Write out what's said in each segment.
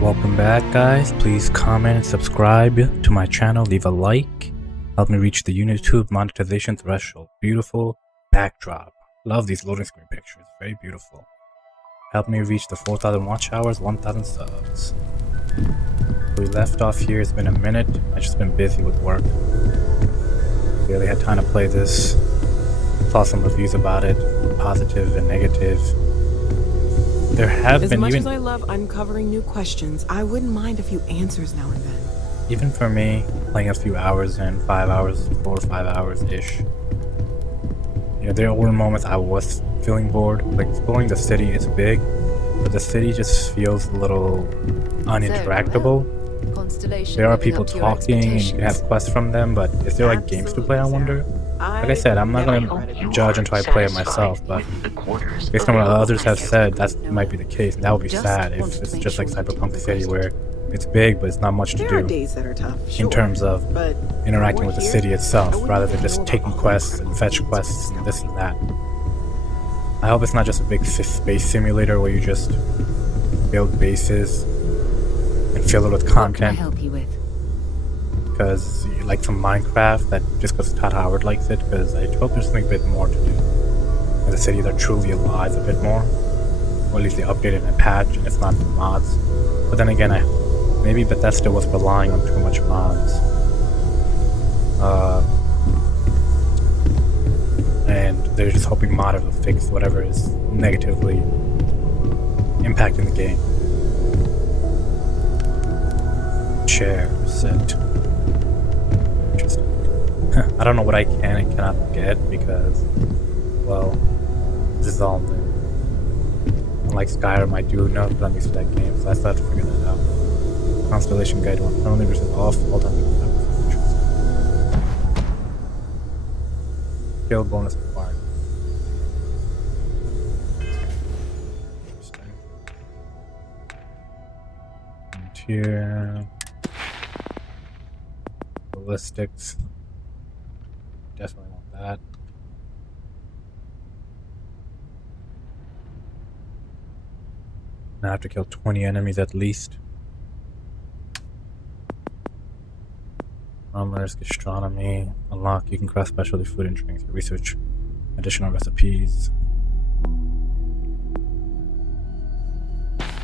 Welcome back, guys. Please comment and subscribe to my channel. Leave a like. Help me reach the YouTube monetization threshold. Beautiful backdrop. Love these loading screen pictures. Very beautiful. Help me reach the 4,000 watch hours, 1,000 subs. We left off here. It's been a minute. I've just been busy with work. Barely had time to play this. Saw some reviews about it, positive and negative. There have been, as much as I love uncovering new questions, I wouldn't mind a few answers now and then. Even for me, playing a few hours in, 5 hours, 4 or 5 hours ish. You know, there were moments I was feeling bored. Like exploring the city is big, but the city just feels a little uninteractable. There are people talking and you can have quests from them, but is there like games to play, I wonder? Like I said, I'm not gonna judge until I play it myself, but based on what others have said, that might be the case, and that would be sad if it's just like Cyberpunk City where it's big but it's not much to do in terms of interacting with the city itself, rather than just taking quests and fetch quests and this and that. I hope it's not just a big space simulator where you just build bases and fill it with content. Because like some Minecraft, that just because Todd Howard likes it, because I hope there's something a bit more to do. And the cities are truly alive a bit more, or at least they updated and patch, and it's not for mods. But then again, maybe Bethesda was relying on too much mods, and they're just hoping modders will fix whatever is negatively impacting the game. Chair set. I don't know what I can and cannot get because, well, this is all new. Unlike Skyrim, I do know that I'm used to that game, so I still have to figure that out. Constellation Guide 1 penalty versus off, all done. Skill bonus required. Interesting. And here, ballistics. Definitely want that. Now I have to kill 20 enemies at least. Risk gastronomy. Unlock. You can craft specialty food and drinks. Research additional recipes.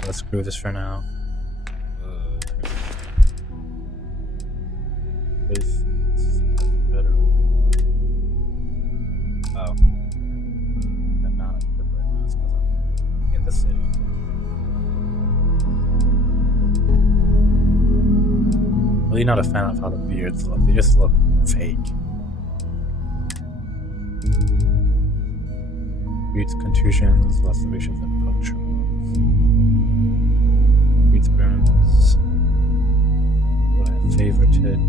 Let's screw this for now. Base. Better. Oh. I'm not equipped right now, it's because I'm in the city. Really not a fan of how the beards look, they just look fake. Beats contusions, lacerations, and puncture wounds. Beats burns. What I favorited.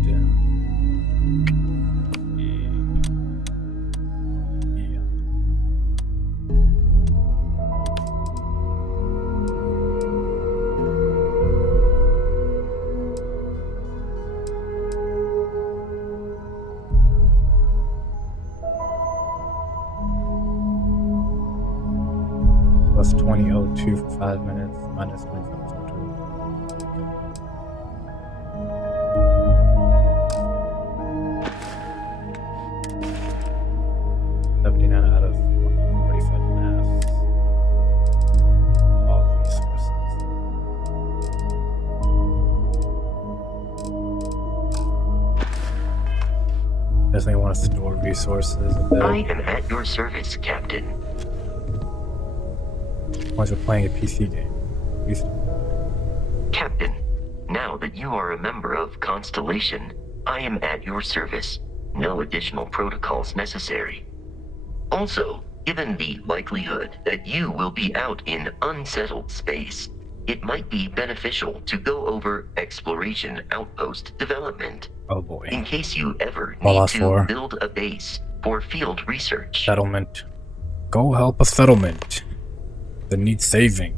Plus 2002 for 5 minutes, minus 2702. Out of 145 maths. All resources. Definitely want to store resources a bit. I am at your service, Captain. Once we're playing a PC game. Captain, now that you are a member of Constellation, I am at your service. No additional protocols necessary. Also, given the likelihood that you will be out in unsettled space, it might be beneficial to go over exploration outpost development. Oh boy. In case you ever need to build a base for field research. Settlement. Go help a settlement that needs saving.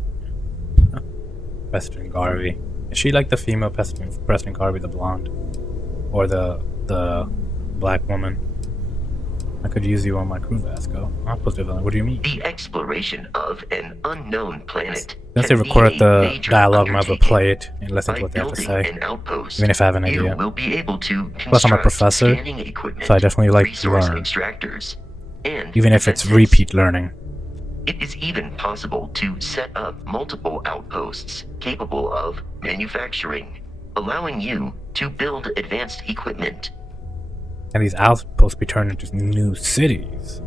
Preston Garvey. Is she like the female Preston Garvey, the blonde? Or the black woman? I could use you on my crew, Vasco. Outpost development. What do you mean? The exploration of an unknown planet Since they can be recorded a the major dialogue, I might as well undertaking. play it and listen to By what they have to building say. an outpost, Even if I have an you idea. will be able to Plus, I'm a construct professor, scanning equipment, so I definitely like to resource learn. extractors, and Even if it's defenses. repeat learning. It is even possible to set up multiple outposts capable of manufacturing, allowing you to build advanced equipment. And these outposts be turned into new cities.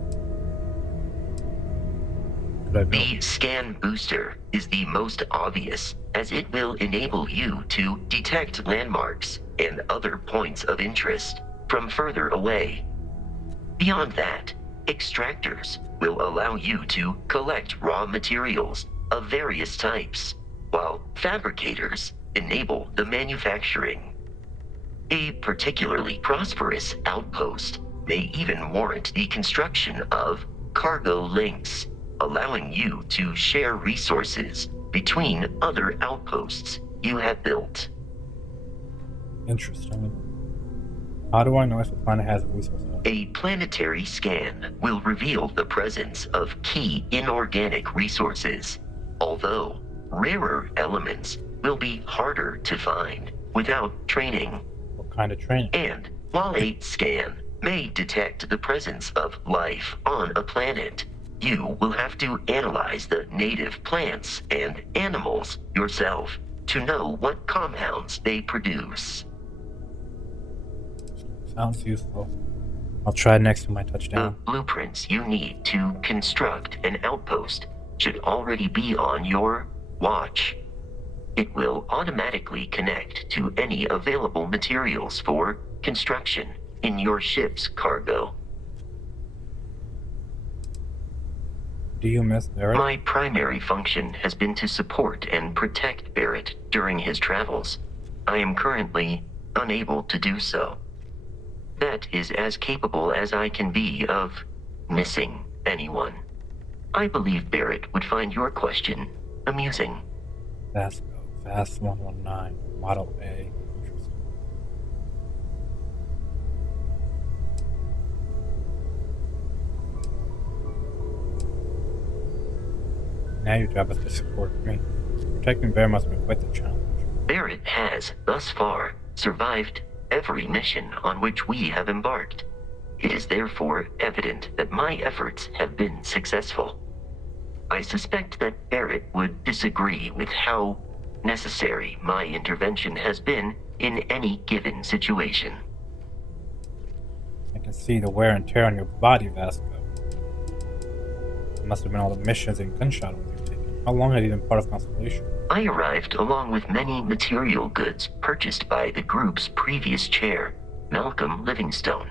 The scan booster is the most obvious, as it will enable you to detect landmarks and other points of interest from further away. Beyond that, extractors will allow you to collect raw materials of various types, while fabricators enable the manufacturing. A particularly prosperous outpost may even warrant the construction of cargo links, allowing you to share resources between other outposts you have built. Interesting. How do I know if a planet has resources? A planetary scan will reveal the presence of key inorganic resources, although rarer elements will be harder to find without training. What kind of training? And while a scan may detect the presence of life on a planet, you will have to analyze the native plants and animals yourself to know what compounds they produce. Sounds useful. I'll try next to my The touchdown. blueprints you need to construct an outpost should already be on your watch. It will automatically connect to any available materials for construction in your ship's cargo. Do you miss Barrett? My primary function has been to support and protect Barrett during his travels. I am currently unable to do so. That is as capable as I can be of missing anyone. I believe Barrett would find your question amusing. Vasco. Fast 119. Model A. Interesting. Now your job is to support me. Protecting Bear must have been quite the challenge. Barrett has, thus far, survived every mission on which we have embarked. It is therefore evident that my efforts have been successful. I suspect that Barrett would disagree with how necessary my intervention has been in any given situation. I can see the wear and tear on your body, Vasco. It must have been all the missions and gunshot wounds you've taken. How long have you been part of Constellation? I arrived along with many material goods purchased by the group's previous chair, Malcolm Livingstone.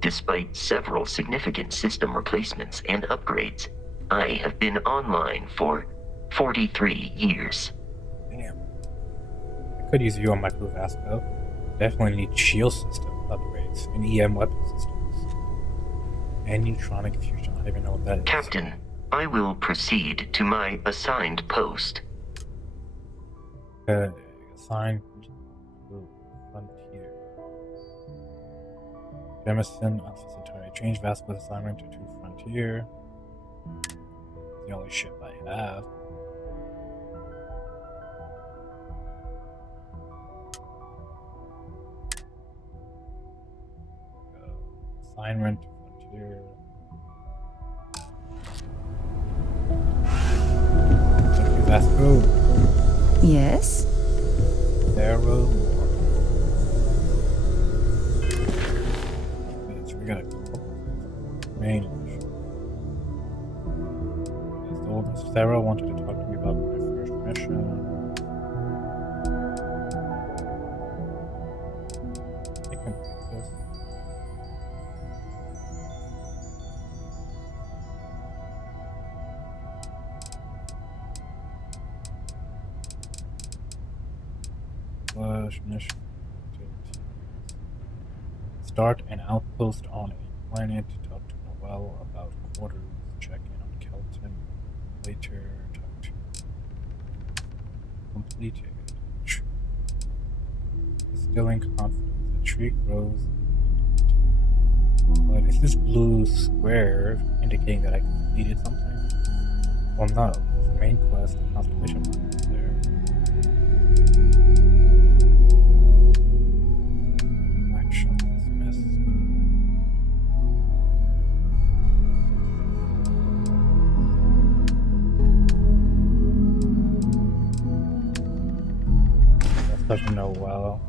Despite several significant system replacements and upgrades, I have been online for 43 years. Damn. I could use you on my crew, Vasco. Definitely need shield system upgrades and EM weapon systems. And neutronic fusion. I don't even know what that is. Captain, I will proceed to my assigned post. Assigned to Frontier. Jameson, unnecessary. Change Vasco's assignment to Frontier. It's the only ship I have. Assignment to Frontier. Thank you, Vasco. Yes? Arrow more. So we got a couple main mission. As the oldest Sarah wanted to talk to me about my first mission. I can take this. Mission activities. Start an outpost on a planet. Talk to Noel about quarters. Check in on Kelton. Later, talk to completed. Instilling confidence. The tree grows. But is this blue square indicating that I completed something? Well, no. The main quest, the Constellation one, is there. Action dismissed. That's such a no well.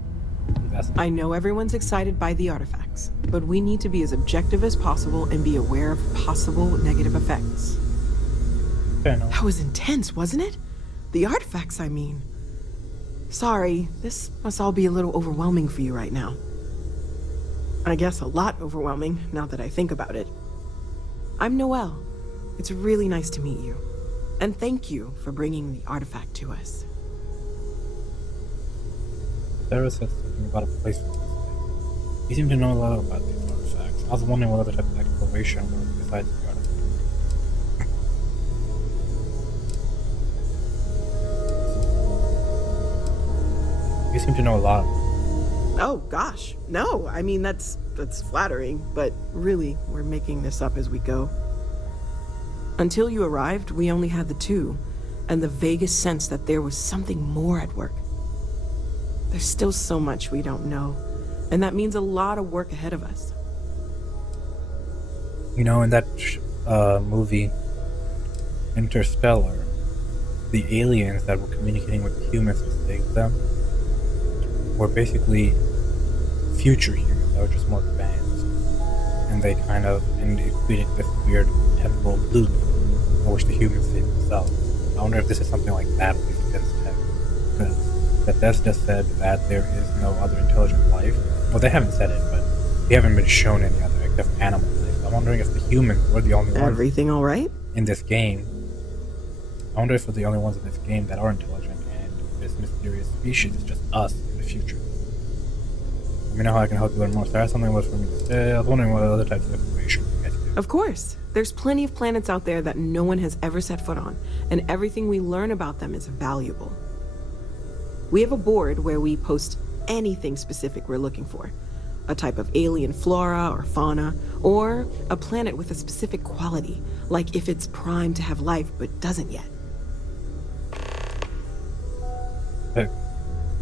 I know everyone's excited by the artifacts, but we need to be as objective as possible and be aware of possible negative effects. Fair enough. That was intense, wasn't it? The artifacts, I mean. Sorry, this must all be a little overwhelming for you right now. I guess a lot overwhelming, now that I think about it. I'm Noelle. It's really nice to meet you. And thank you for bringing the artifact to us. Sarah said something about a place for this thing. You seem to know a lot about these artifacts. I was wondering what other type of exploration was besides the artifact. You seem to know a lot. Oh, gosh. No, I mean, that's flattering, but really, we're making this up as we go. Until you arrived, we only had the two, and the vaguest sense that there was something more at work. There's still so much we don't know, and that means a lot of work ahead of us. You know, in that movie, Interstellar, the aliens that were communicating with the humans to save them were basically future humans that were just more advanced. And they and it created this weird temporal loop in which the humans saved themselves. I wonder if this is something like that with against tech. Because Bethesda said that there is no other intelligent life. Well, they haven't said it, but they haven't been shown any other except animal life. I'm wondering if the humans were the only ones. Everything all right? In this game. I wonder if we're the only ones in this game that are intelligent, and this mysterious species is just us in the future. Let me know how I can help you learn more. Sarah, something was for me to say. I was wondering what other types of information you guys do. Of course. There's plenty of planets out there that no one has ever set foot on, and everything we learn about them is valuable. We have a board where we post anything specific we're looking for. A type of alien flora or fauna, or a planet with a specific quality, like if it's primed to have life but doesn't yet. Hey,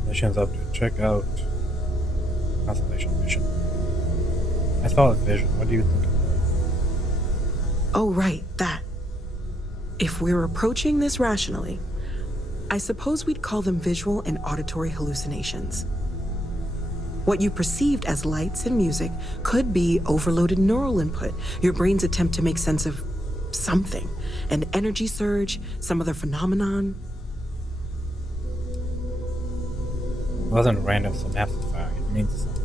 mission's up to check out Constellation mission. I saw a vision. What do you think of it? Oh, right, that. If we're approaching this rationally, I suppose we'd call them visual and auditory hallucinations. What you perceived as lights and music could be overloaded neural input, your brain's attempt to make sense of something, an energy surge, some other phenomenon. It wasn't random synapses firing, it means something.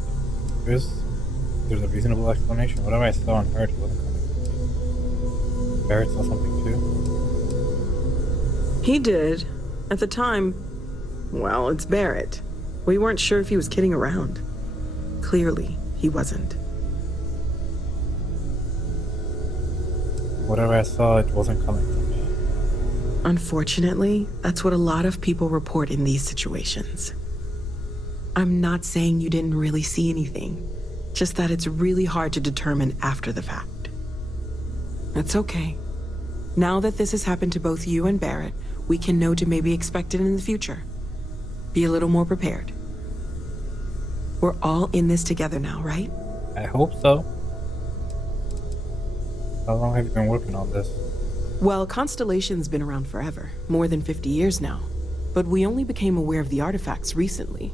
There's a reasonable explanation. Whatever I saw and heard wasn't coming from me. Barrett saw something too? He did. At the time, well, it's Barrett. We weren't sure if he was kidding around. Clearly, he wasn't. Whatever I saw, it wasn't coming from me. Unfortunately, that's what a lot of people report in these situations. I'm not saying you didn't really see anything, just that it's really hard to determine after the fact. That's okay. Now that this has happened to both you and Barrett, we can know to maybe expect it in the future. Be a little more prepared. We're all in this together now, right? I hope so. How long have you been working on this? Well, Constellation's been around forever, more than 50 years now. But we only became aware of the artifacts recently.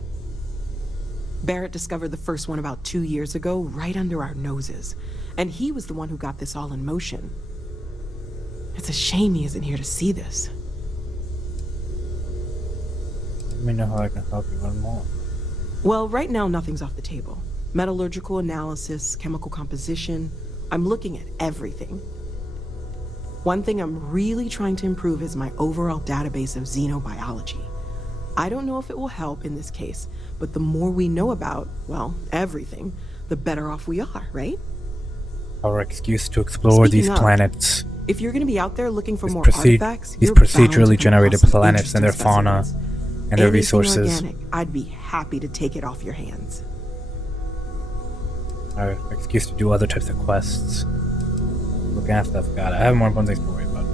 Barrett discovered the first one about 2 years ago, right under our noses. And he was the one who got this all in motion. It's a shame he isn't here to see this. Let me know how I can help you learn more. Well, right now nothing's off the table. Metallurgical analysis, chemical composition. I'm looking at everything. One thing I'm really trying to improve is my overall database of xenobiology. I don't know if it will help in this case, but the more we know about, well, everything, the better off we are, right? Our excuse to explore these planets. If you're going to be out there looking for more artifacts, these procedurally generated planets and their fauna and their resources. Organic, I'd be happy to take it off your hands. Or excuse to do other types of quests. Looking at stuff, God, I have more important things to worry about.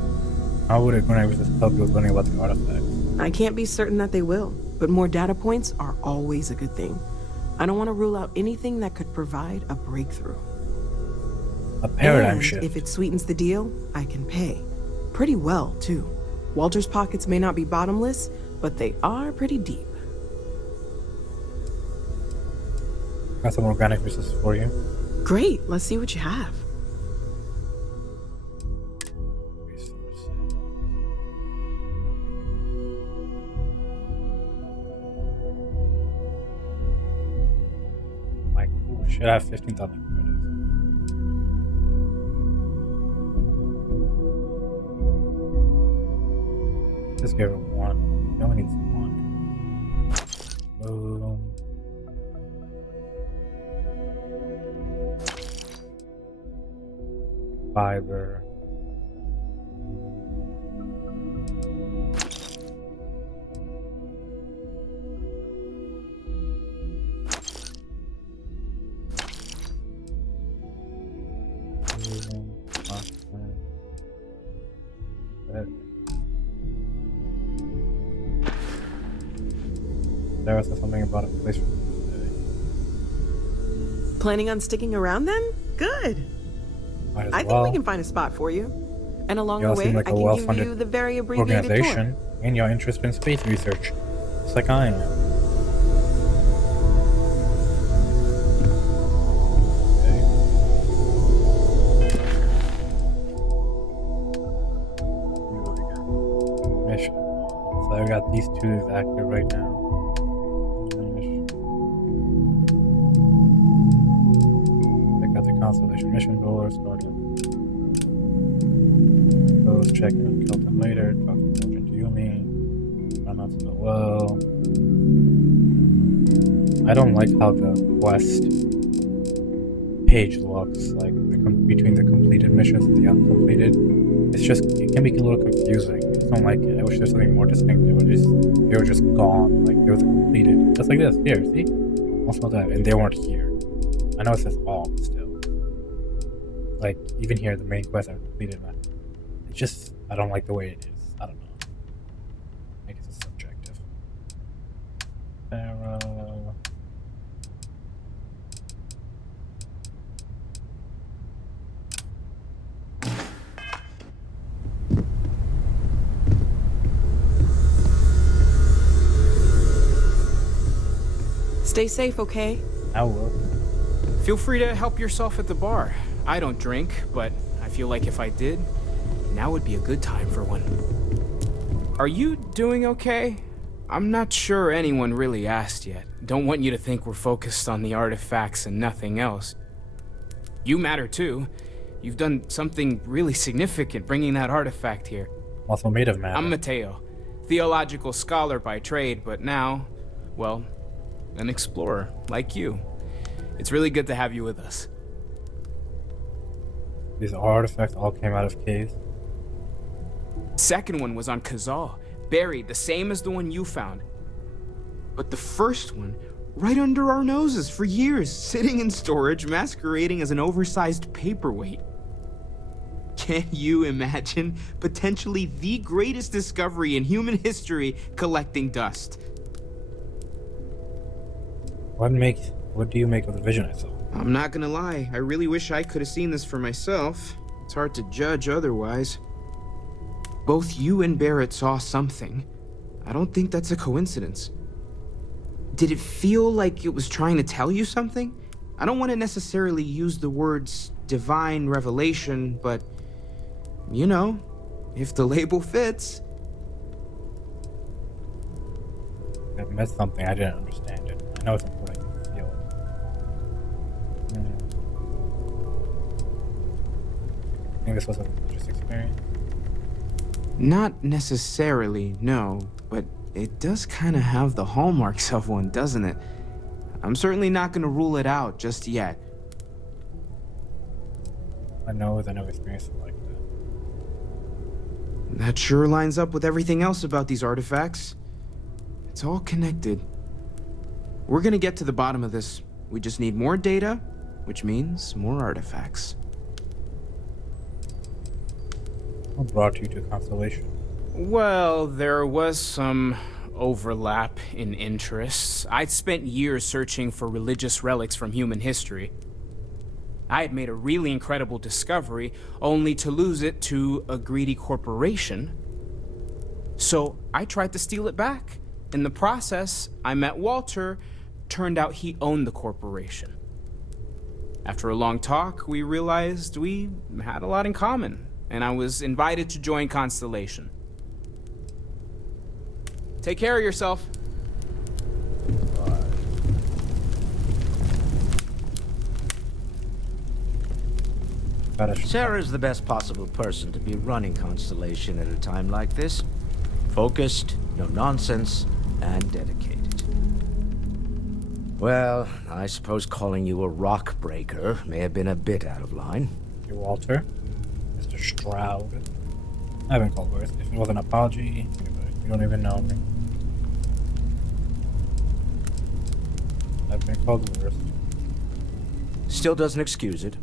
How would it when I was just help you with learning about the artifacts? I can't be certain that they will, but more data points are always a good thing. I don't want to rule out anything that could provide a breakthrough. A paradigm And shift. if it sweetens the deal, I can pay. Pretty well, too. Walter's pockets may not be bottomless, but they are pretty deep. Got some organic resources for you. Great, let's see what you have. Resources. Like, oh shit, I have 15,000 credits. Just give her one. You only need one. Boom. Fiber. There was something about a place for today. Planning on sticking around then? Good. Might as I think well. we can find a spot for you. And along You all the way, seem like I a can give well-funded you the very abbreviated organization tour. and your interest in space research. Just like I am. Okay. Mission. So I got these two active right now. Check out the Constellation mission door started. So check in on Kelton later, talk to Sergeant Yumi, run out to the well. I don't like how the quest page looks like between the completed missions and the uncompleted. It's just, it can be a little confusing. I just don't like it. I wish there's something more distinctive. They were just gone. Like, they were completed. Just like this. Here, see? Also that. And they weren't here. I know it says all, but still. Like, even here, the main quests are completed. It's just, I don't like the way it is. I don't know. I guess it's subjective. Stay safe, okay? I will. Feel free to help yourself at the bar. I don't drink, but I feel like if I did, now would be a good time for one. Are you doing okay? I'm not sure anyone really asked yet. Don't want you to think we're focused on the artifacts and nothing else. You matter too. You've done something really significant bringing that artifact here. Also made of matter. I'm Mateo, theological scholar by trade, but now, well, an explorer like you. It's really good to have you with us. These artifacts all came out of caves. Second one was on Kazal, buried the same as the one you found. But the first one, right under our noses for years, sitting in storage, masquerading as an oversized paperweight. Can you imagine potentially the greatest discovery in human history collecting dust? What do you make of the vision I saw? I'm not gonna lie, I really wish I could have seen this for myself. It's hard to judge otherwise. Both you and Barrett saw something. I don't think that's a coincidence. Did it feel like it was trying to tell you something? I don't want to necessarily use the words divine revelation, but you know, if the label fits. I missed something. I didn't understand it. I know it's important to feel it. I think this was a religious experience. Not necessarily, no, but it does kind of have the hallmarks of one, doesn't it? I'm certainly not going to rule it out just yet. I know that I've experienced it like that. That sure lines up with everything else about these artifacts. It's all connected. We're going to get to the bottom of this. We just need more data, which means more artifacts. What brought you to Constellation? Well, there was some overlap in interests. I'd spent years searching for religious relics from human history. I had made a really incredible discovery, only to lose it to a greedy corporation. So I tried to steal it back. In the process, I met Walter. Turned out he owned the corporation. After a long talk, we realized we had a lot in common, and I was invited to join Constellation. Take care of yourself. Sarah's the best possible person to be running Constellation at a time like this. Focused, no nonsense, and dedicated. Well, I suppose calling you a rock breaker may have been a bit out of line. You, Walter. Mr. Stroud. I haven't called worse. If it was an apology, you don't even know me. I've been called worse. Still doesn't excuse it.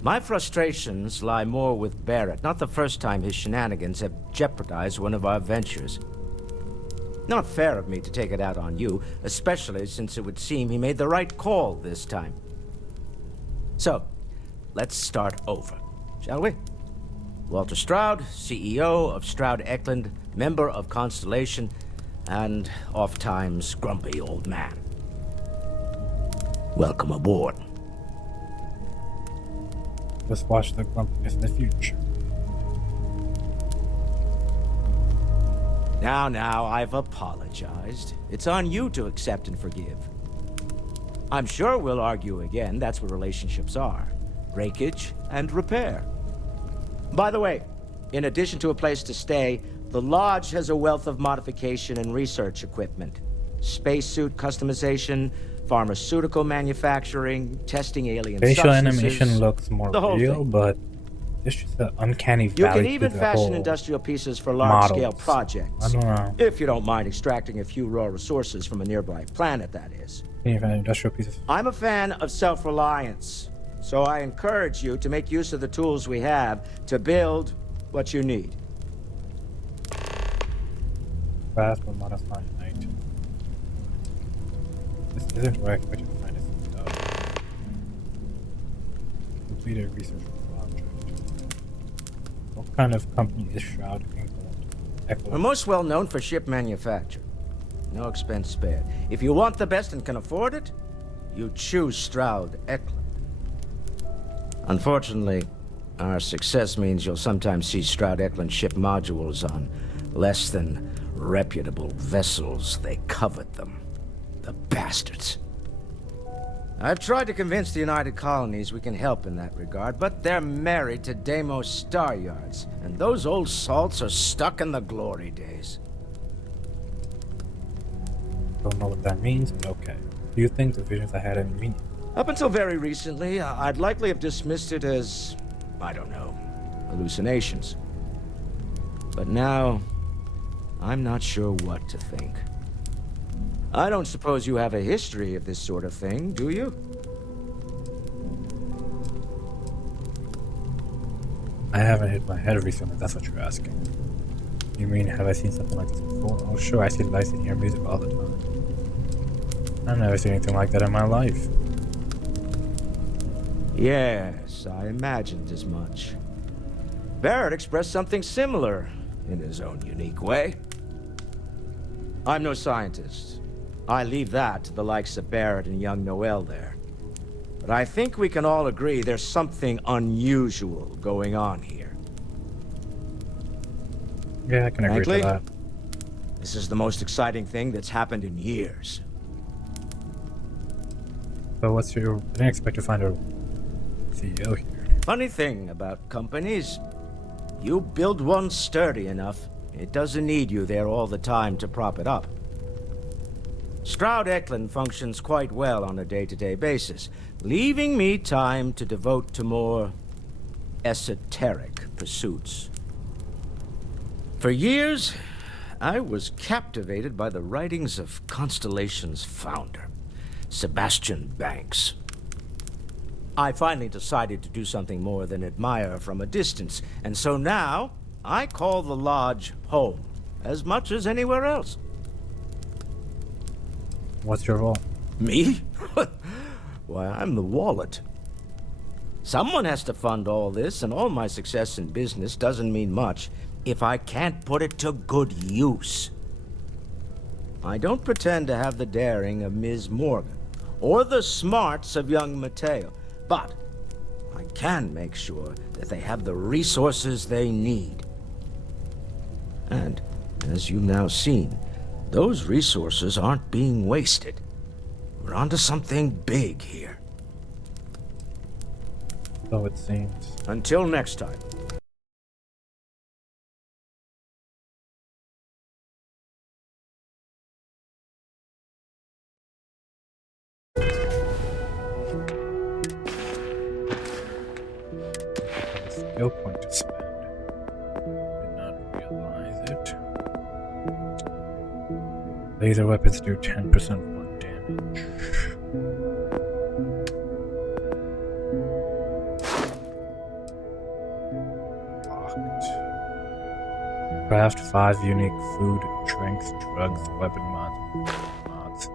My frustrations lie more with Barrett, not the first time his shenanigans have jeopardized one of our ventures. Not fair of me to take it out on you, especially since it would seem he made the right call this time. So, let's start over, shall we? Walter Stroud, CEO of Stroud Eklund, member of Constellation, and oft-times grumpy old man. Welcome aboard. Just watch the grumpiness in the future. Now, I've apologized. It's on you to accept and forgive. I'm sure we'll argue again. That's what relationships are. Breakage and repair. By the way, in addition to a place to stay, the Lodge has a wealth of modification and research equipment. Spacesuit customization, pharmaceutical manufacturing, testing alien facial substances. Animation looks more real, thing. but it's just an uncanny You valley. can even to the fashion whole industrial pieces for large-scale models. projects. I don't know. If you don't mind extracting a few raw resources from a nearby planet, that is. Even industrial pieces. I'm a fan of self-reliance, so I encourage you to make use of the tools we have to build what you need. Fast but modifying night. This isn't where I expected to find this stuff. Completed research project. What kind of company is Shroud We're Eklund? most well known for ship manufacture. No expense spared. If you want the best and can afford it, you choose Stroud Eklund. Unfortunately, our success means you'll sometimes see Stroud Eklund ship modules on less than reputable vessels. They covet them. The bastards. I've tried to convince the United Colonies we can help in that regard, but they're married to Deimos Star Yards, and those old salts are stuck in the glory days. Don't know what that means, but okay. Do you think the visions I had in me? Up until very recently, I'd likely have dismissed it as, I don't know, hallucinations. But now, I'm not sure what to think. I don't suppose you have a history of this sort of thing, do you? I haven't hit my head recently, that's what you're asking. You mean, have I seen something like this before? Oh sure, I see lights and hear music all the time. I've never seen anything like that in my life. Yes, I imagined as much. Barrett expressed something similar, in his own unique way. I'm no scientist. I leave that to the likes of Barrett and young Noel there. But I think we can all agree there's something unusual going on here. Yeah, I can agree Frankly, to that. this is the most exciting thing that's happened in years. So what's your... I didn't expect to find a CEO here. Funny thing about companies, you build one sturdy enough, it doesn't need you there all the time to prop it up. Stroud Eklund functions quite well on a day-to-day basis, leaving me time to devote to more esoteric pursuits. For years, I was captivated by the writings of Constellation's founder, Sebastian Banks. I finally decided to do something more than admire from a distance, and so now I call the lodge home, as much as anywhere else. What's your role? Me? Why, I'm the wallet. Someone has to fund all this, and all my success in business doesn't mean much if I can't put it to good use. I don't pretend to have the daring of Ms. Morgan, or the smarts of young Mateo, but I can make sure that they have the resources they need. And, as you've now seen, those resources aren't being wasted. We're onto something big here. So it seems. Until next time. Skill point to spend. Did not realize it. Laser weapons do 10% more damage. Locked. Craft 5 unique food, drinks, drugs, weapon mods.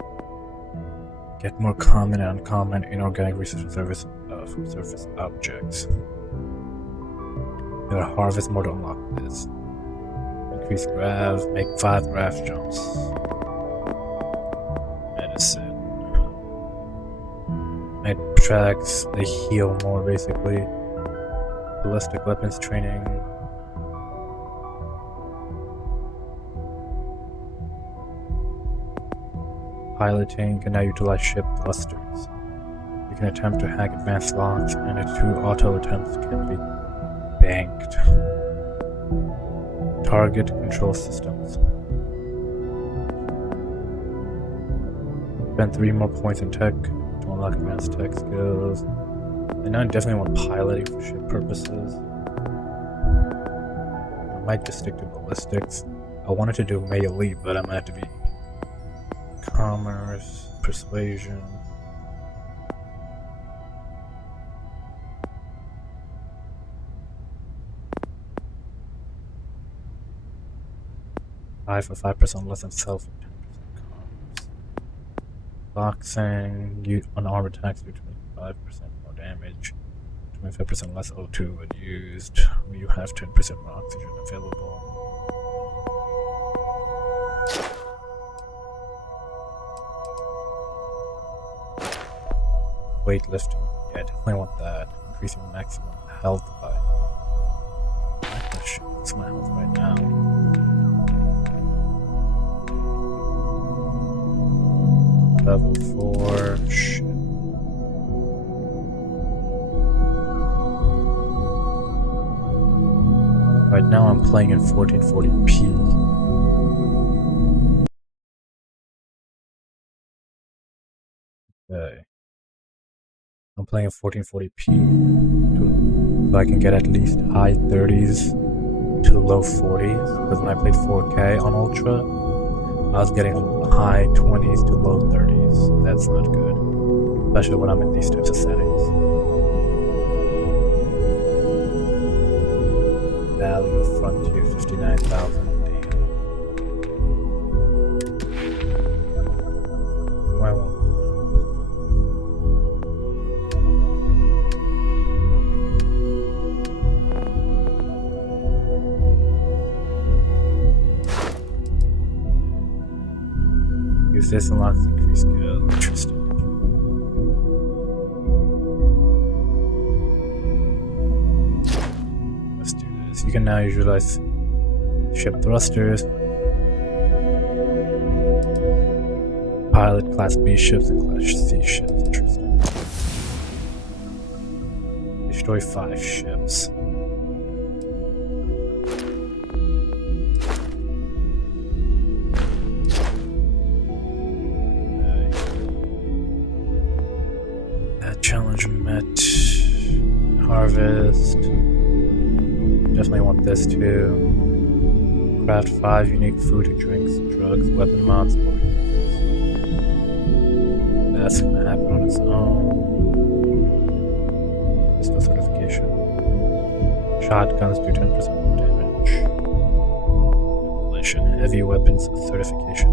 Get more common and uncommon inorganic resource from surface objects. You gotta harvest more to unlock this. Increase grabs, make 5 graph jumps. Medicine. Med tracks, they heal more basically. Ballistic weapons training. Piloting can now utilize ship thrusters. You can attempt to hack advanced locks, and its 2 auto attempts can be banked. Target control systems. Spend 3 more points in tech to unlock advanced tech skills. And I definitely want piloting for ship purposes. I might just stick to ballistics. I wanted to do melee, but I might have to be commerce, persuasion. For 5% less than self and 10% commerce. Boxing, unarmed attacks do 25% more damage, 25% less O2 when used. You have 10% more oxygen available. Weightlifting, yeah, I definitely want that. Increasing maximum health by. What's my health right now? Level 4. Shit. Right now I'm playing in 1440p. Okay. I'm playing in 1440p so I can get at least high 30s to low 40s. Because when I played 4K on Ultra, I was getting high 20s to low 30s. That's not good, especially when I'm in these types of settings. Value of Frontier 59,000. Damn. Do I want? Use this unlocks increased skill. Interesting. Let's do this. You can now utilize ship thrusters, pilot Class B ships and Class C ships. Interesting. Destroy 5 ships. Challenge met. Harvest. Definitely want this too. Craft 5 unique food and drinks, drugs, weapon mods, or that's gonna happen on its own. Shotguns do 10% more damage. Demolition. Heavy weapons certification.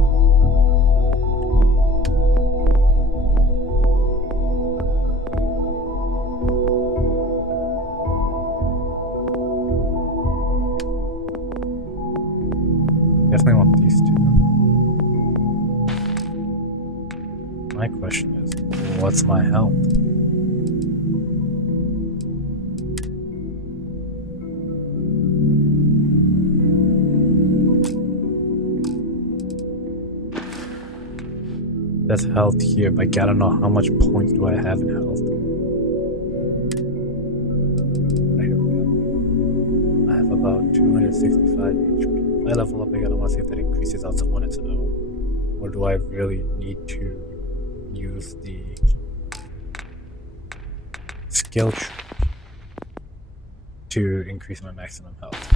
Definitely want these two. My question is, what's my health? That's health here, but I don't know how much points do I have in health. Here we go. I have about 265 HP. If I level up again, I want to see if that increases on its own. Or do I really need to use the skill tree to increase my maximum health?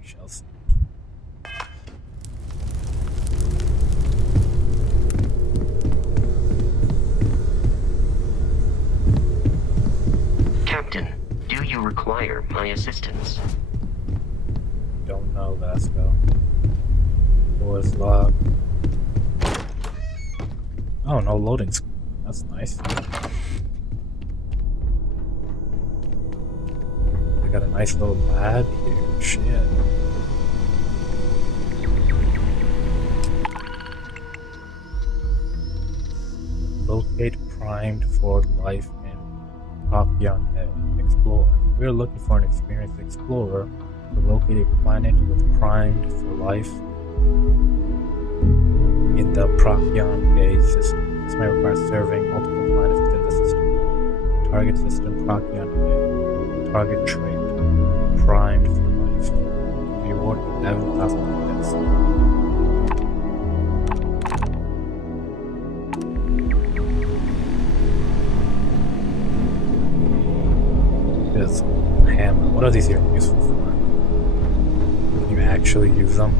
We shall see. Captain, do you require my assistance? Don't know, Vasco. Doors locked. Oh, no loading screen. That's nice. I got a nice little lab here. Shit. Locate primed for life in Procyon A. Explore. We are looking for an experienced explorer to locate a planet with primed for life in the Procyon A system. This may require surveying multiple planets within the system. Target system Procyon A. Target trait primed for life. Reward 11,000 credits. This hammer. What are these here useful for? Can you actually use them?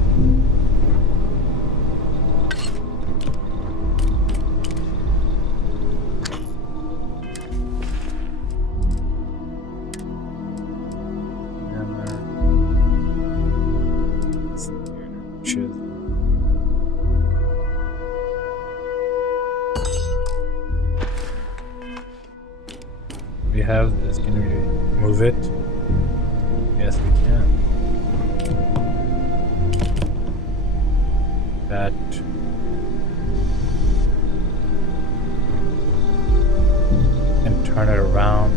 We have this. Can we move it? Yes, we can. That. And turn it around.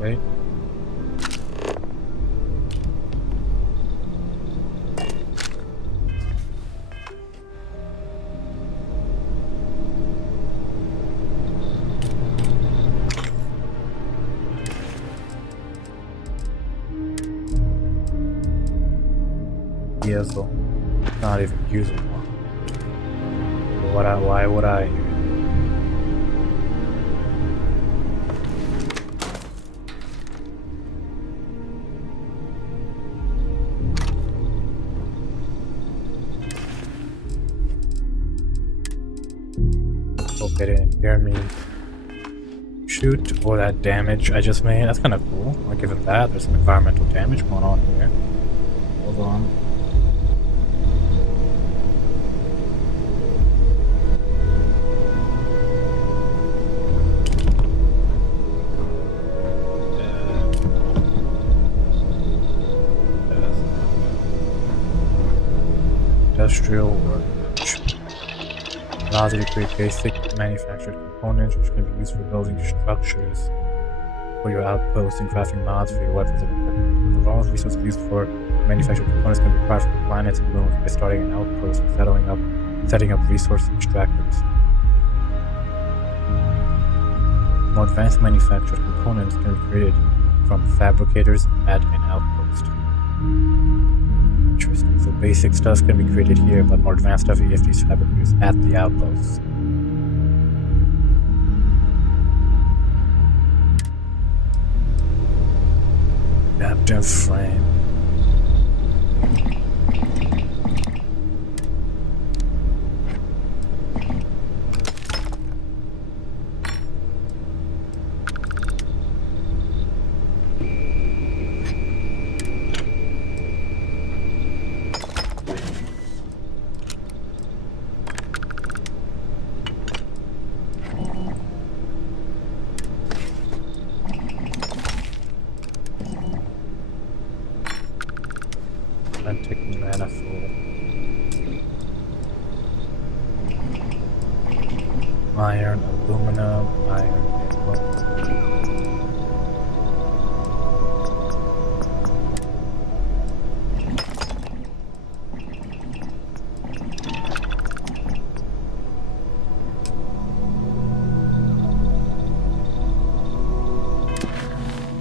Wait. Diesel. Not even usable. Why would I? Hope they didn't hear me shoot or that damage I just made. That's kind of cool. I'll give it that. There's some environmental damage going on here. Hold on. Industrial workbench. Allows you to create basic manufactured components which can be used for building structures for your outposts and crafting mods for your weapons and equipment. The raw resources used for manufactured components can be acquired from planets and moons by starting an outpost and setting up resource extractors. More advanced manufactured components can be created from fabricators at an outpost. Interesting. So basic stuff can be created here, but more advanced stuff you have these fabricators at the outposts. Adaptive frame. Manifold. Iron, aluminum, iron, nickel.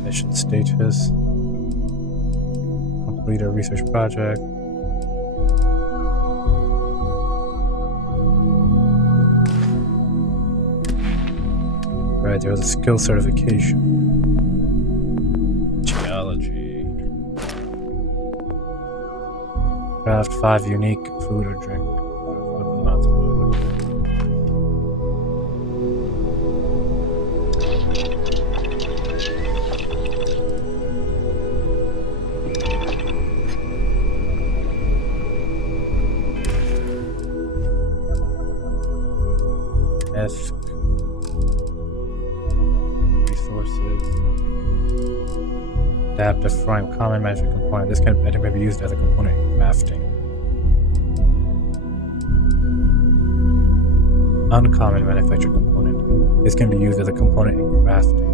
Mission status. Complete a research project. Right, there's a skill certification. Geology. Craft 5 unique food or drink. Resources. Adaptive frame, common management component. This can may be used as a component in crafting. Uncommon manufactured component. This can be used as a component in crafting.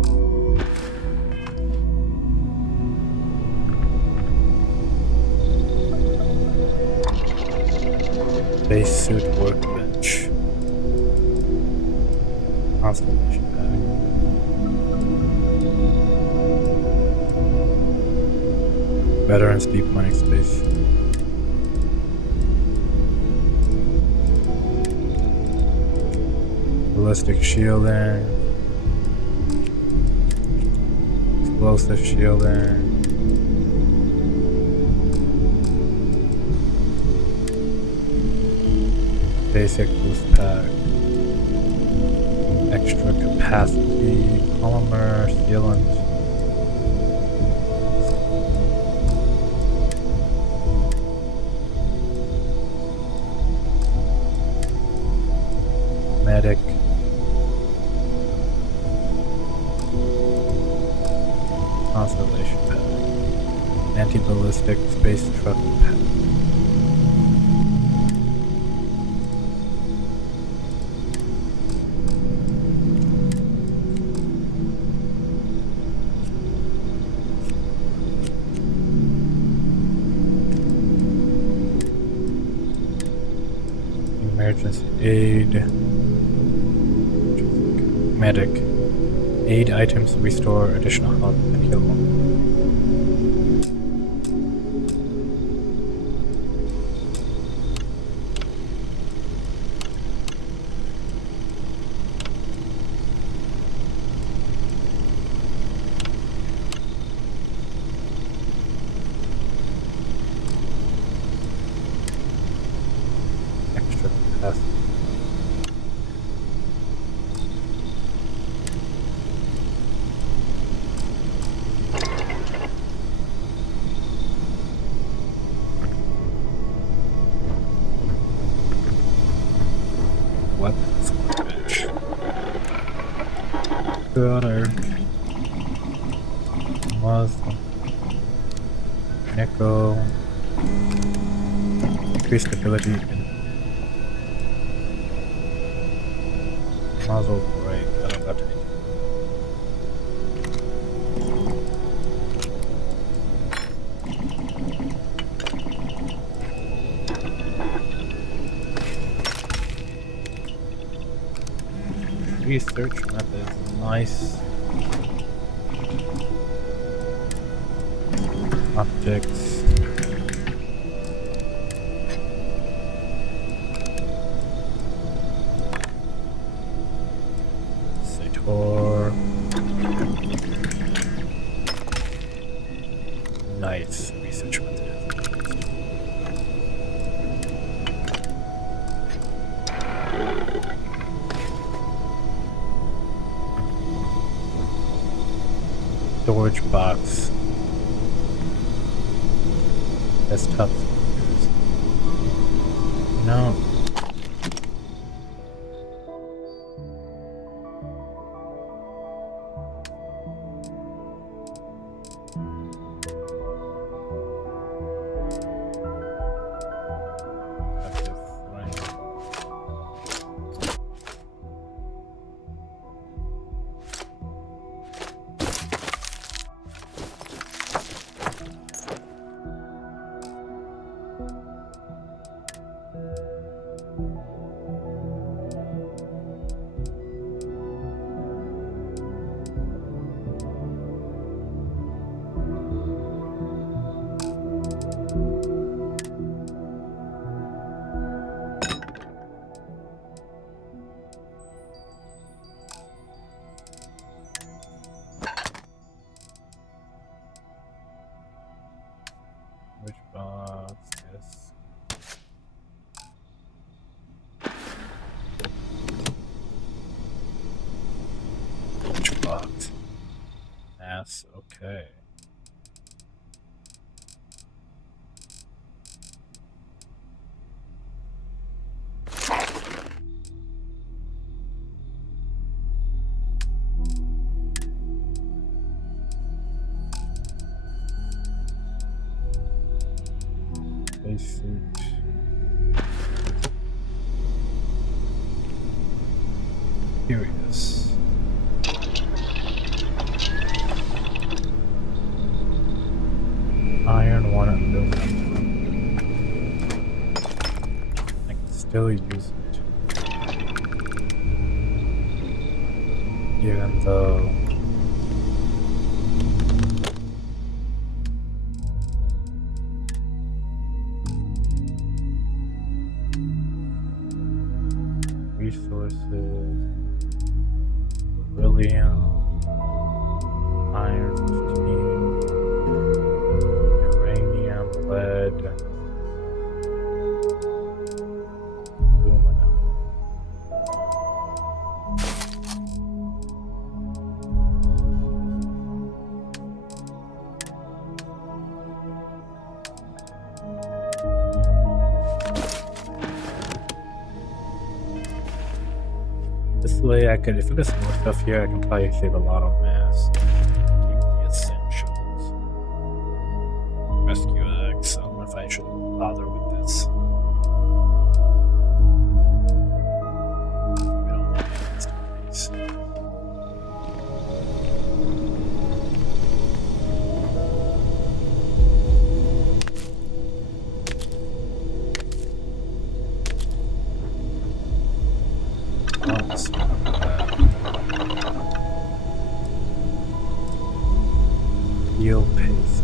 Base suit workbench. Constellation bag. Veterans deep mining space. Ballistic shielding. Explosive shielding. Basic boost pack. Extra capacity, polymer, sealant. Medic. Constellation pack. Anti-ballistic space truck pack. Emergency aid. Medic. Aid items restore additional health and heal one. Extra capacity. Weapons workbench. Gunner. Muzzle. Nickel. Increased stability in muzzle brake. I don't got any. Research methods, nice. Optics. Sator. Nice research method. Storage box. Desktop speakers. No. Which box? Yes. Which box? Mass. Okay. Suit. Curious. Iron one aluminum. I can still use it. Even though resources, beryllium, iron 15, uranium, lead, aluminum. This way I could, if I get more stuff here, I can probably save a lot on mass. Keep the essentials. Rescue X. I don't know if I should bother with this. We don't need these. Yield paste.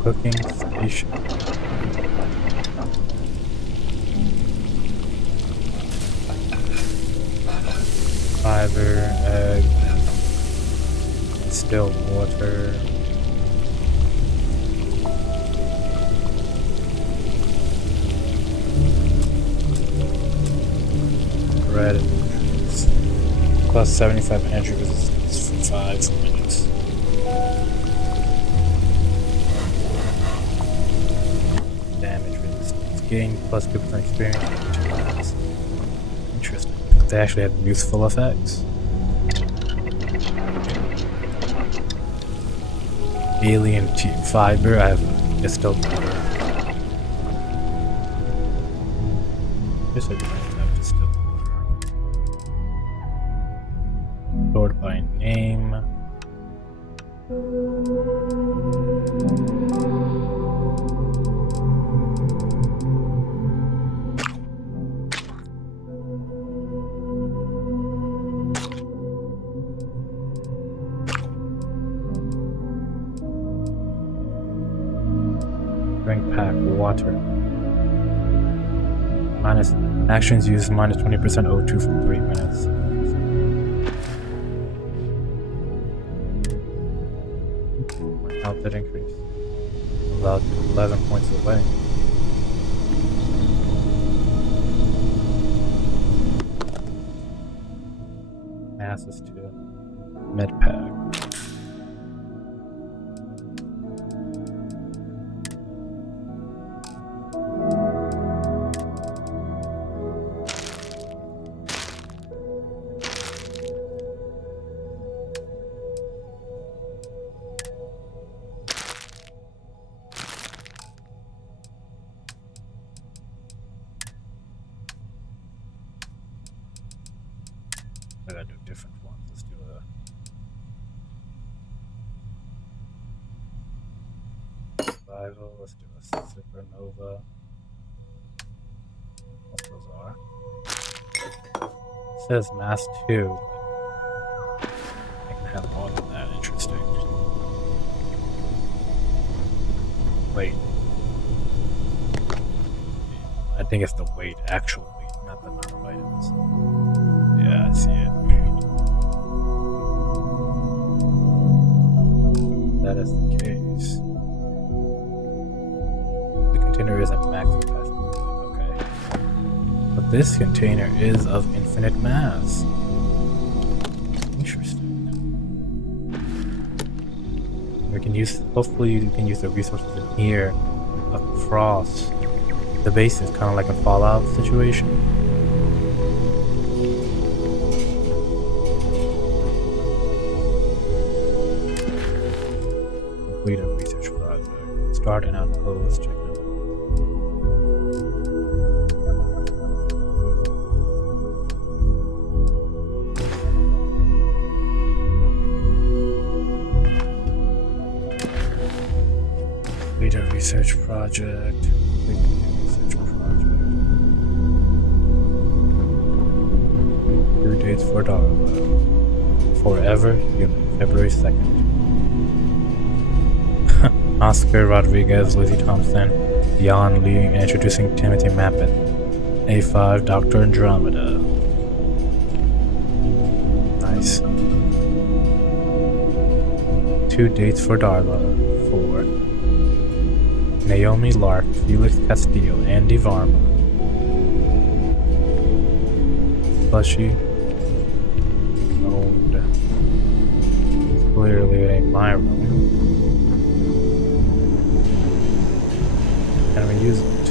Cooking station. Fiber, egg, distilled water, bread and nutrients, plus 75 energy resistance for 5 minutes. Damage resistance, gain plus 2% experience for 2 minutes. Interesting. They actually have useful effects. Alien fiber, I have distilled water. Guess I don't have distilled water. Sort by name. Drink pack water. Minus actions used minus 20% O2 for 3 minutes. My health did increase. About 11 points away. Masses too. Med pack. I gotta do different ones. Let's do a survival. Let's do a supernova. What those are? It says mass 2. But I can have more than that. Interesting. Wait. I think it's the weight, actual weight, not the amount of items. Yeah, I see it. That is the case. The container is at max capacity. Okay. But this container is of infinite mass. Interesting. We can use, hopefully you can use the resources in here across the bases, kind of like a Fallout situation. Complete a research project. Start an outpost. Check it out. Complete a research project. Complete a research project. Due dates for Darla. Forever Human. February 2nd. Oscar Rodriguez, Lizzie Thompson, Jan Lee, and introducing Timothy Mappin. A5, Dr. Andromeda. Nice. 2 dates for Darla. 4. Naomi Lark, Felix Castillo, Andy Varma. Plushy. Owned. Clearly it ain't my room. Can we use it?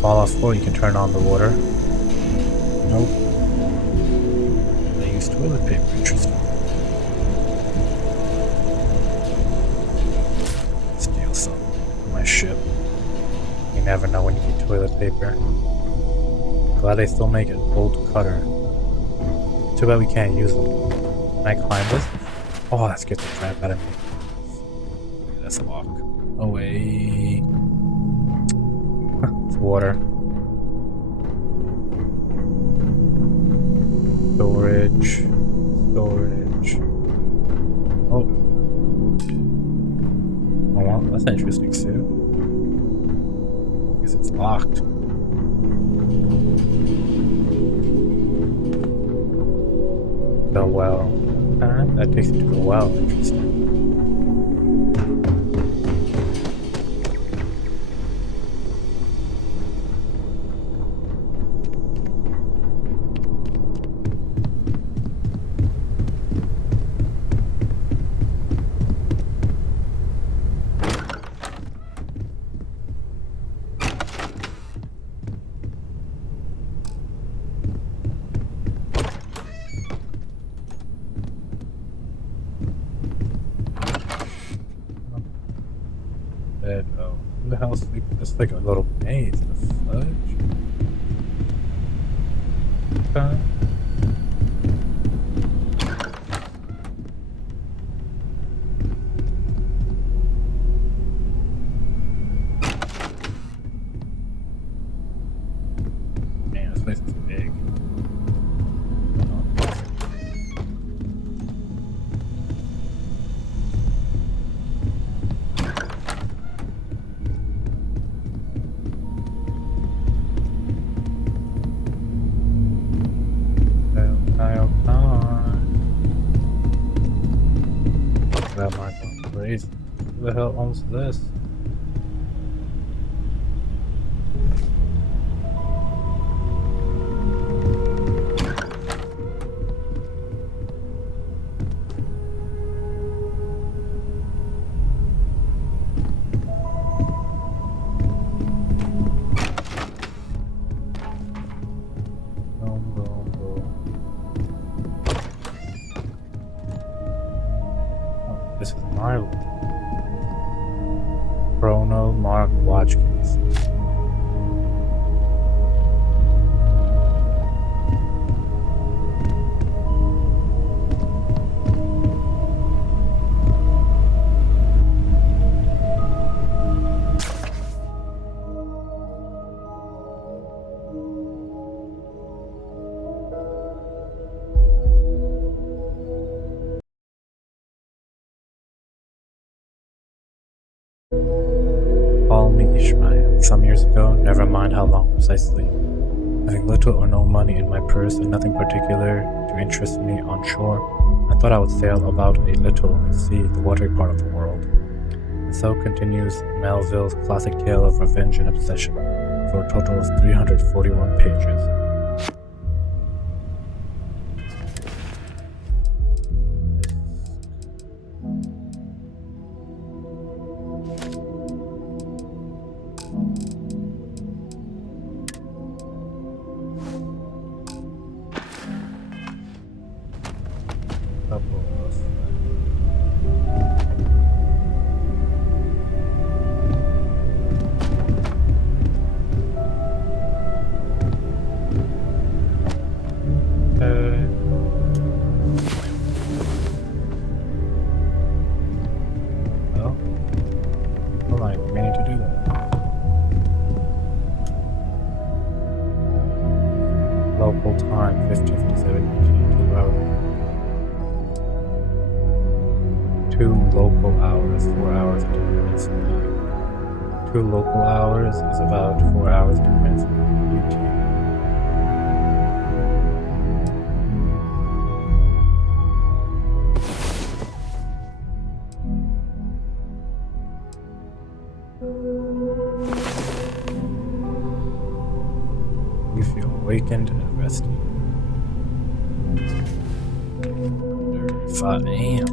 Fallout 4, you can turn on the water. Nope. They use toilet paper, interesting. Steal some from my ship. You never know when you need toilet paper. Glad they still make it. Bolt cutter. Too bad we can't use them. Can I climb this? Oh, that scared the crap out of me. That's a walk. Away. It's water. Storage. Storage. Oh. Oh, well, that's interesting too. Guess it's locked. The well. Alright, that takes you to the well. Interesting. Bed. Oh, who the hell's sleeping? It's like a little maze. The fudge. Okay. Who the hell owns this? This is my Chrono Mark watch case. Call me Ishmael. Some years ago, never mind how long precisely, having little or no money in my purse and nothing particular to interest me on shore, I thought I would sail about a little and see the watery part of the world. And so continues Melville's classic tale of revenge and obsession, for a total of 341 pages. Well, hold on, we need to do that. Local time, 15:57 ET, 2 hours. 2 local hours, 4 hours and 10 minutes. 2 local hours is about 4 hours and 10 minutes UT. You feel awakened and rested. 5 AM.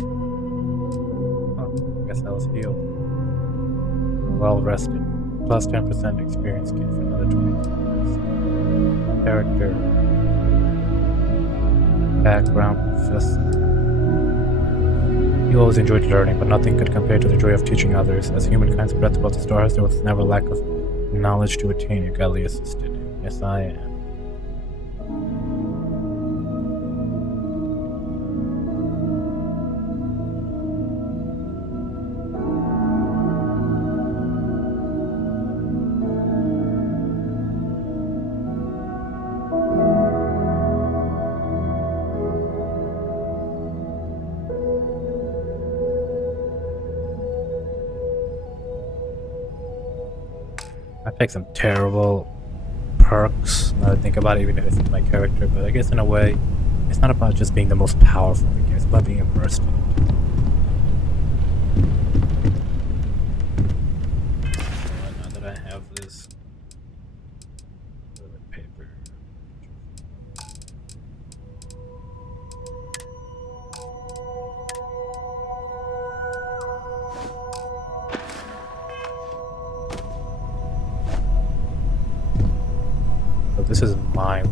Oh, I guess I was healed. Well rested. Plus 10% experience gain for another 20 hours. Character. Background professor. You always enjoyed learning, but nothing could compare to the joy of teaching others. As humankind's breath about the stars, there was never lack of knowledge to attain. You gladly assisted. Yes, I am. I picked some terrible perks, now that I think about it, even if it's not my character, but I guess in a way, it's not about just being the most powerful in the game, it's about being immersed in it. Now that I have this toilet paper. So this is mine.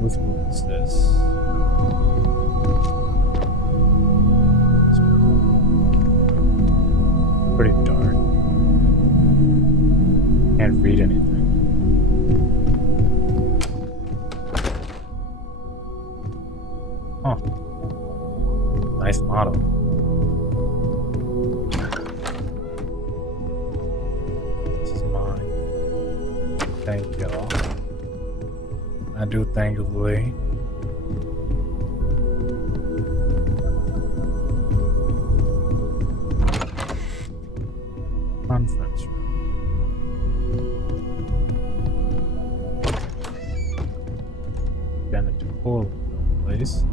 Whose room is this? Pretty dark. Can't read anything. Oh. Nice model. This is mine. Thank y'all. I do thank Louis. Conference room. getting into cool place.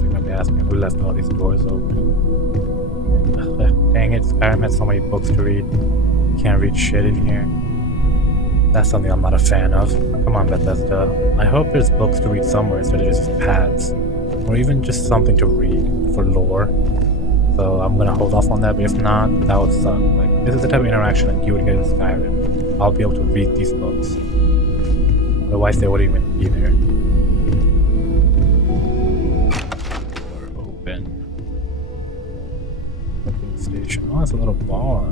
You're gonna be asking who left all these doors open. Dang it, Skyrim had so many books to read. Can't read shit in here. That's something I'm not a fan of. Come on, Bethesda. I hope there's books to read somewhere instead of just pads. Or even just something to read for lore. So I'm gonna hold off on that, but if not, that would suck. Like, this is the type of interaction that you would get in Skyrim. I'll be able to read these books. Otherwise, they wouldn't even be there. Door open. Open station. Oh, it's a little bar.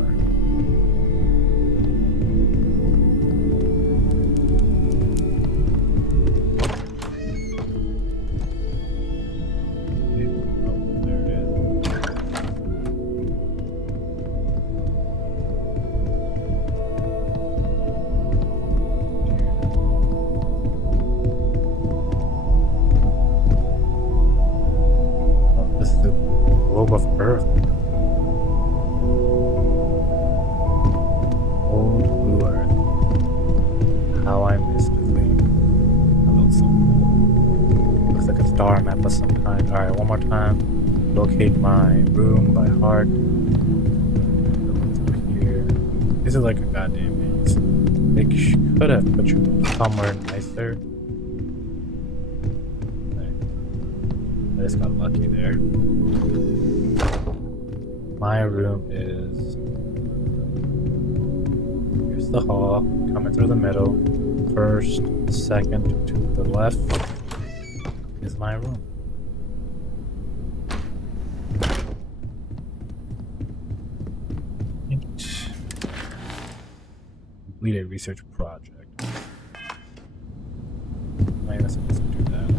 Of Earth. Old Blue Earth. How I missed the thing. That looks so cool. Looks like a star map of some kind. Alright, one more time. Locate my room by heart. Go through here. This is like a goddamn maze. They could have put you somewhere nicer. I just got lucky there. My room is... Here's the hall, coming through the middle. First, second to the left is my room. Complete a research project. I'm not even supposed to do that.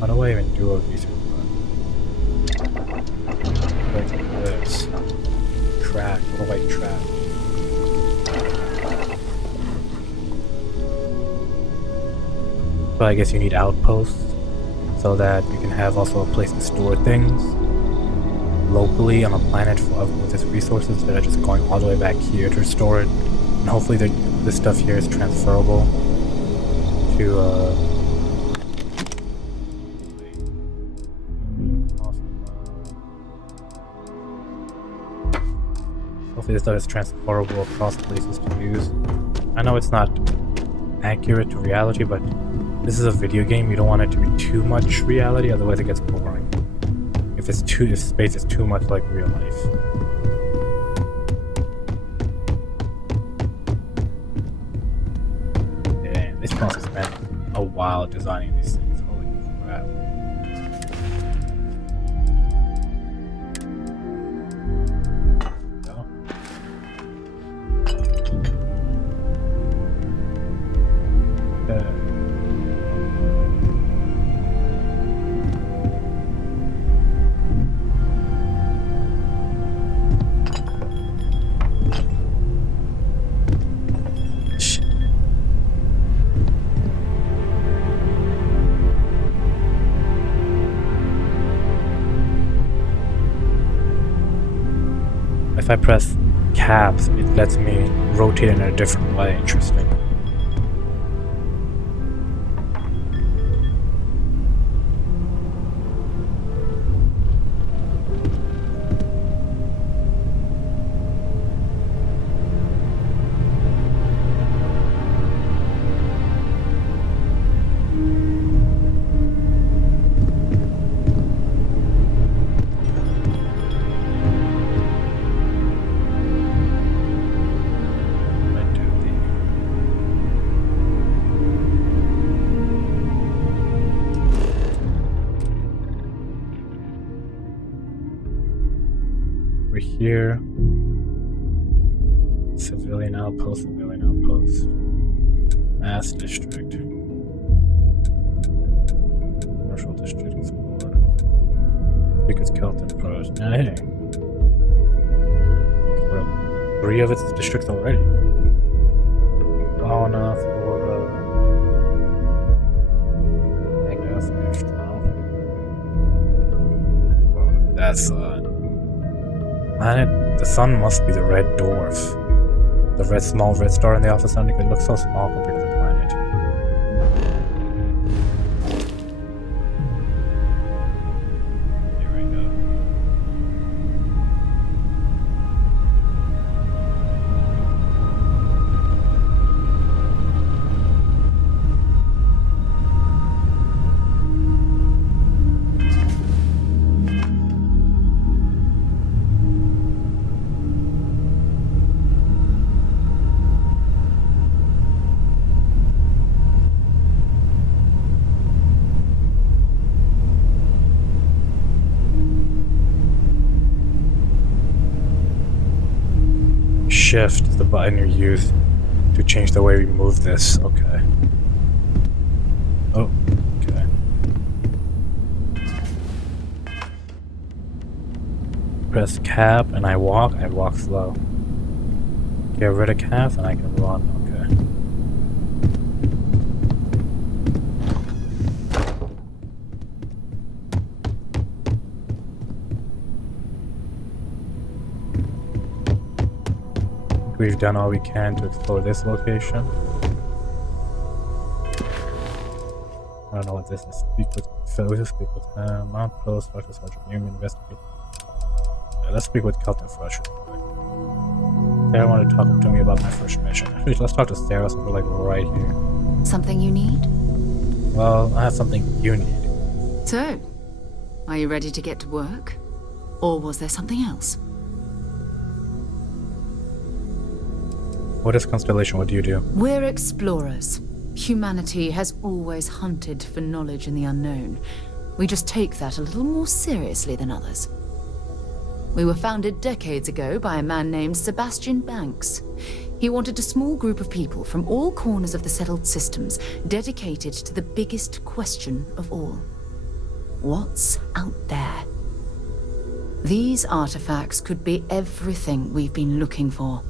How do I even do a research project? Like this. Track. What do I track? So I guess you need outposts so that you can have also a place to store things locally on a planet with its resources instead of just going all the way back here to store it. And hopefully this stuff here is transferable to hopefully this stuff is transferable across places to use. I know it's not accurate to reality, but this is a video game. You don't want it to be too much reality, otherwise it gets boring. If space is too much like real life. Damn, this process spent a while designing these things. Holy crap. If I press caps, it lets me rotate in a different way. Interesting. here. Civilian outpost, civilian outpost. Mass district. Commercial district explored. Because Kelton first. Now, hey. Well, 3 of its districts already. Fauna, Florida. I guess we're strong. Oh, that sun. Man, the sun must be the red dwarf. The small red star in the Alpha Sun, it looks so small compared to the planet. Here we go. Shift is the button you use to change the way we move this. Okay. Oh, okay. Press cap and I walk slow. Get rid of cap and I can run. Okay. We've done all we can to explore this location. I don't know what this is. Speak with him. Mount Post, Dr. Sergeant Newman, investigate. Let's speak with Kelton first. Sarah wanted to talk to me about my first mission. Actually, let's talk to Sarah since we're like right here. Something you need? Well, I have something you need. So, are you ready to get to work? Or was there something else? What is Constellation? What do you do? We're explorers. Humanity has always hunted for knowledge in the unknown. We just take that a little more seriously than others. We were founded decades ago by a man named Sebastian Banks. He wanted a small group of people from all corners of the settled systems dedicated to the biggest question of all. What's out there? These artifacts could be everything we've been looking for.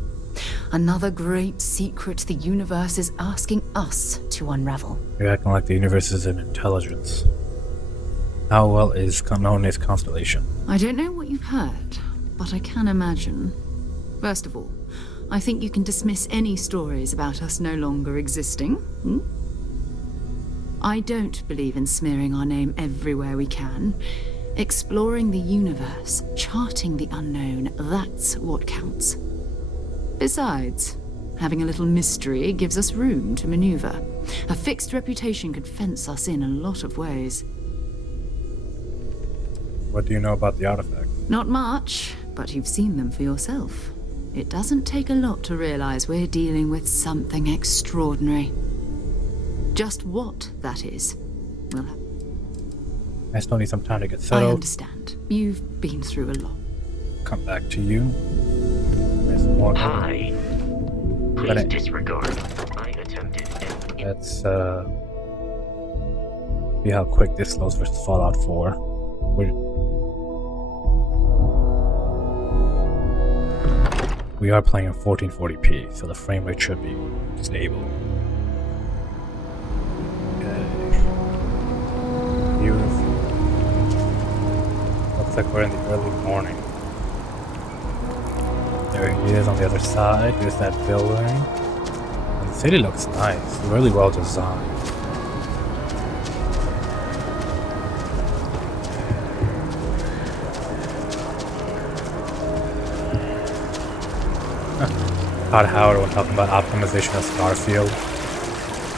Another great secret the universe is asking us to unravel. You're acting like the universe is an intelligence. How well is known as Constellation? I don't know what you've heard, but I can imagine. First of all, I think you can dismiss any stories about us no longer existing. I don't believe in smearing our name everywhere we can. Exploring the universe, charting the unknown, that's what counts. Besides, having a little mystery gives us room to maneuver. A fixed reputation could fence us in a lot of ways. What do you know about the artifacts? Not much, but you've seen them for yourself. It doesn't take a lot to realize we're dealing with something extraordinary. Just what that is, we'll have. I still need some time to get I settled. understand. You've been through a lot. Come back to you. There's more. Hi. Please disregard. I attempted and... Let's see how quick this loads versus Fallout 4. We are playing in 1440p, so the frame rate should be stable. Okay. Beautiful. Looks like we're in the early morning. There he is on the other side. Here's that building. And the city looks nice, really well designed. Todd Howard, when talking about optimization of Starfield,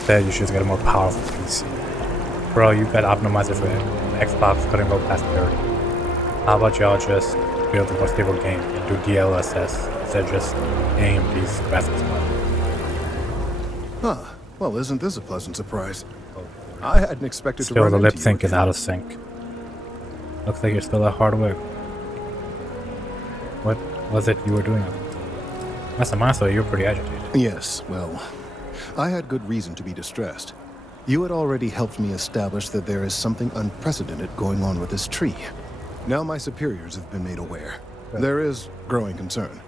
said you should get a more powerful PC. Bro, you got optimizer for Xbox, couldn't go past 30. How about y'all just build a more stable game and do DLSS instead of just AMD's graphics card? Huh. Well, isn't this a pleasant surprise? I hadn't expected to Still, run the into lip you sync is again. out of sync. Looks like you're still at hard work. What? was it you were doing? Master Maso, you're pretty agitated. Yes, well, I had good reason to be distressed. You had already helped me establish that there is something unprecedented going on with this tree. Now my superiors have been made aware. There is growing concern.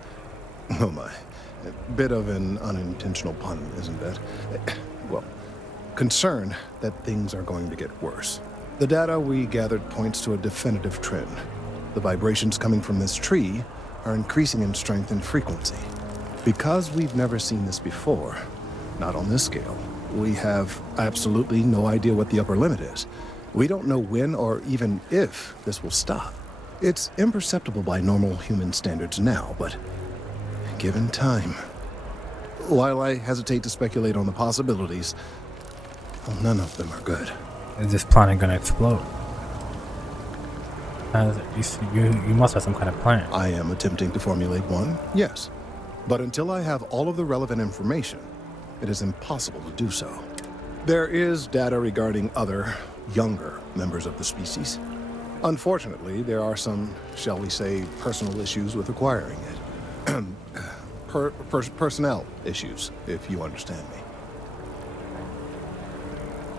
Oh my. A bit of an unintentional pun, isn't it? Well, concern that things are going to get worse. The data we gathered points to a definitive trend. The vibrations coming from this tree are increasing in strength and frequency. Because we've never seen this before, not on this scale, we have absolutely no idea what the upper limit is. We don't know when or even if this will stop. It's imperceptible by normal human standards now, but given time. While I hesitate to speculate on the possibilities, well, none of them are good. Is this planet gonna explode? You must have some kind of plan. I am attempting to formulate one, yes. But until I have all of the relevant information, it is impossible to do so. There is data regarding other, younger members of the species. Unfortunately, there are some, shall we say, personal issues with acquiring it. Personnel issues, if you understand me.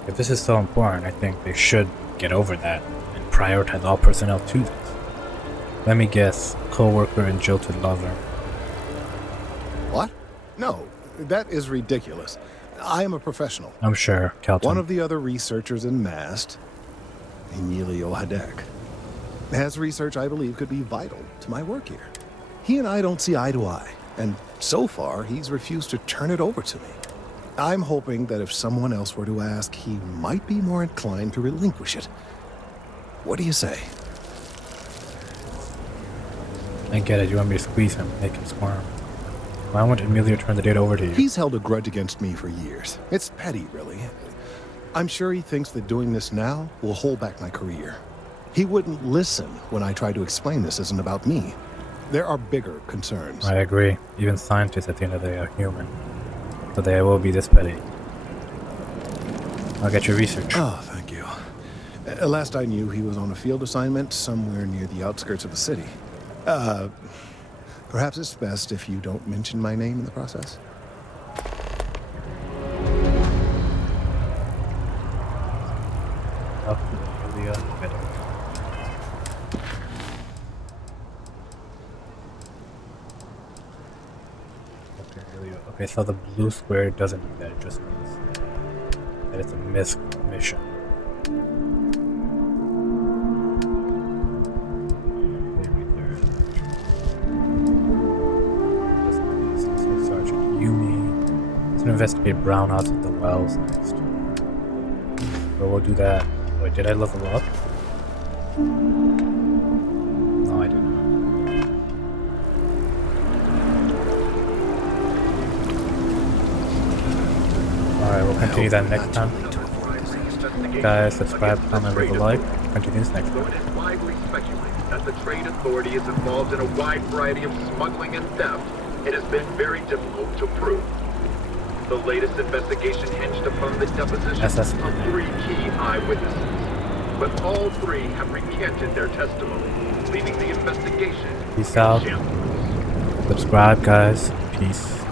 If this is so important, I think they should get over that and prioritize all personnel to this. Let me guess, co-worker and jilted lover. What? No, that is ridiculous. I am a professional. I'm sure, Kelton. One of the other researchers in MAST, Emilio Hadek, has research I believe could be vital to my work here. He and I don't see eye to eye, and so far he's refused to turn it over to me. I'm hoping that if someone else were to ask, he might be more inclined to relinquish it. What do you say? I get it, you want me to squeeze him, make him squirm. Why won't Emilio turn the data over to you? He's held a grudge against me for years. It's petty, really. I'm sure he thinks that doing this now will hold back my career. He wouldn't listen when I tried to explain this isn't about me. There are bigger concerns. I agree. Even scientists at the end of the day are human. So they will be this petty. I'll get your research. Oh, thank you. Last I knew, he was on a field assignment somewhere near the outskirts of the city. Perhaps it's best if you don't mention my name in the process. Okay, so the blue square doesn't mean that, it just means that it's a missed mission. Sergeant Yumi. Let's investigate brownouts at the wells next. So we'll do that. Wait, did I level up? No, I didn't. Alright, we'll continue that next time. Guys, subscribe, comment, leave a like. Continue this next time. It is widely speculated that the trade authority is involved in a wide variety of smuggling and theft. It has been very difficult to prove. The latest investigation hinged upon the deposition of 3 key eyewitnesses, but all 3 have recanted their testimony, leaving the investigation. Peace out. Subscribe, guys. Peace.